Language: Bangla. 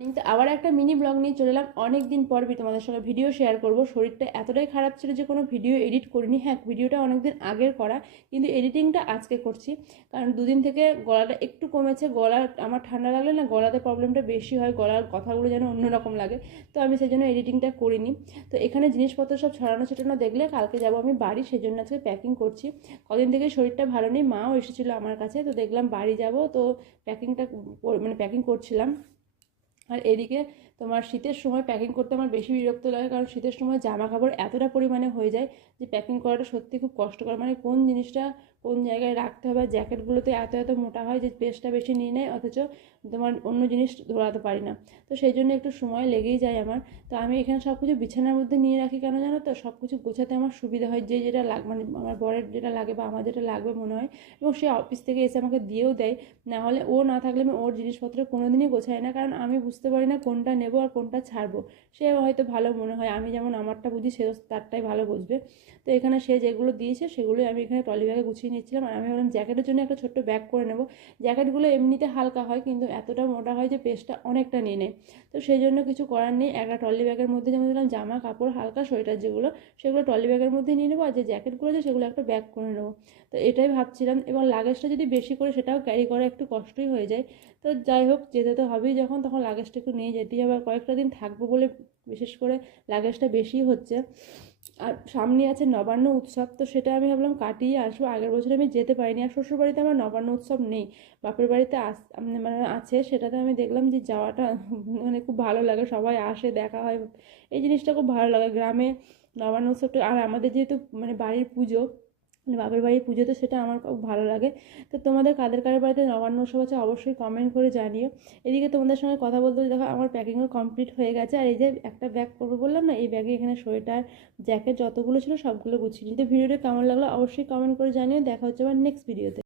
কিন্তু আবার একটা মিনি ব্লগ নিয়ে চলে এলাম অনেক দিন পর তোমাদের সঙ্গে ভিডিও শেয়ার করব। শরীরটা এতটাই খারাপ ছিল যে কোনো ভিডিও এডিট করিনি। হ্যাঁ, ভিডিওটা অনেকদিন আগের করা, কিন্তু এডিটিংটা আজকে করছি, কারণ দুদিন থেকে গলাটা একটু কমেছে। আমার ঠান্ডা লাগলে না গলাতে প্রবলেমটা বেশি হয়, গলার কথাগুলো যেন অন্যরকম লাগে, তো আমি সেই জন্য এডিটিংটা করিনি। তো এখানে জিনিসপত্র সব ছড়ানো ছিটানো দেখলে কালকে যাব আমি বাড়ি, সেই জন্য আজকে প্যাকিং করছি। কদিন থেকে শরীরটা ভালো নেই, মাও এসেছিলো আমার কাছে, তো দেখলাম বাড়ি যাব, তো প্যাকিংটা প্যাকিং করছিলাম। আর এদিকে তোমার শীতের সময় প্যাকিং করতে আমার বেশি বিরক্ত লাগে, কারণ শীতের সময় জামা কাপড় এতটা পরিমাণে হয়ে যায় যে প্যাকিং করাটা সত্যি খুব কষ্টকর। মানে কোন জিনিসটা কোন জায়গায় রাখতে হবে। জ্যাকেটগুলোতে এত এত মোটা হয় যে স্পেসটা বেশি নিয়ে নেয়, অথচ তোমার অন্য জিনিস ধরাতে পারি না। তো সেই জন্য একটু সময় লেগেই যায় আমার। তো আমি এখানে সব কিছু বিছানার মধ্যে নিয়ে রাখি কেন জানো তো, সব কিছু গোছাতে আমার সুবিধা হয়। যে যেটা মানে আমার বরের যেটা লাগে বা আমার যেটা লাগবে মনে হয়, এবং সে অফিস থেকে এসে আমাকে দিয়েও দেয়। না হলে ও না থাকলে আমি ওর জিনিসপত্র কোনোদিনই গোছাই না, কারণ আমি বুঝতে পারি না কোনটা নেবো আর কোনটা ছাড়বো। সে হয়তো ভালো মনে হয়, আমি যেমন আমারটা বুঝি সে তারটাই ভালো বুঝবে। তো এখানে সে যেগুলো দিয়েছে সেগুলোই আমি এখানে ট্রলি ব্যাগে গুছিয়ে নিচ্ছিলাম। আর আমি ভাবলাম জ্যাকেটের জন্য একটা ছোট্ট ব্যাগ করে নেবো। জ্যাকেটগুলো এমনিতে হালকা হয়, কিন্তু এতটা মোটা হয় যে পেসটা অনেকটা নিয়ে নেয়। তো সেই জন্য কিছু করার নেই, একটা ট্রলি ব্যাগের মধ্যে যেমন দিলাম জামা কাপড় হালকা সোয়েটার যেগুলো, সেগুলো ট্রলি ব্যাগের মধ্যে নিয়ে নেবো, আর যে জ্যাকেটগুলো আছে সেগুলো একটা ব্যাগ করে নেবো। তো এটাই ভাবছিলাম। এবং লাগেজটা যদি বেশি করে সেটাও ক্যারি করা একটু কষ্টই হয়ে যায়। তো যাই হোক, যেতে তো হবেই যখন, তখন লাগেজটা একটু নিয়ে যেতেই হবে। আর কয়েকটা দিন থাকবো বলে বিশেষ করে লাগেজটা বেশি হচ্ছে। আর সামনে আছে নবান্ন উৎসব, তো সেটা আমি ভাবলাম কাটিয়ে আসবো। আগের বছর আমি যেতে পারিনি। আর শ্বশুরবাড়িতে আমার নবান্ন উৎসব নেই, বাপের বাড়িতে মানে আছে, সেটাতে আমি দেখলাম যে যাওয়াটা মানে খুব ভালো লাগে, সবাই আসে, দেখা হয়, এই জিনিসটা খুব ভালো লাগে গ্রামে নবান্ন উৎসবটা। আর আমাদের যেহেতু মানে বাড়ির পুজো, মানে বাপের বাড়ির পুজো, তো সেটা আমার খুব ভালো লাগে। তো তোমাদের কাদের কাদের বাড়িতে নবান্ন উৎসব আছে অবশ্যই কমেন্ট করে জানিও। এদিকে তোমাদের সঙ্গে কথা বলতে বলতে দেখো আমার প্যাকিংও কমপ্লিট হয়ে গেছে। আর এই যে একটা ব্যাগ করবো বললাম না, এই ব্যাগে এখানে সোয়েটার জ্যাকেট যতগুলো ছিল সবগুলো গুছিয়ে নিই। তো ভিডিওটা কেমন লাগলো অবশ্যই কমেন্ট করে জানিও। দেখা হচ্ছে আবার নেক্সট ভিডিওতে।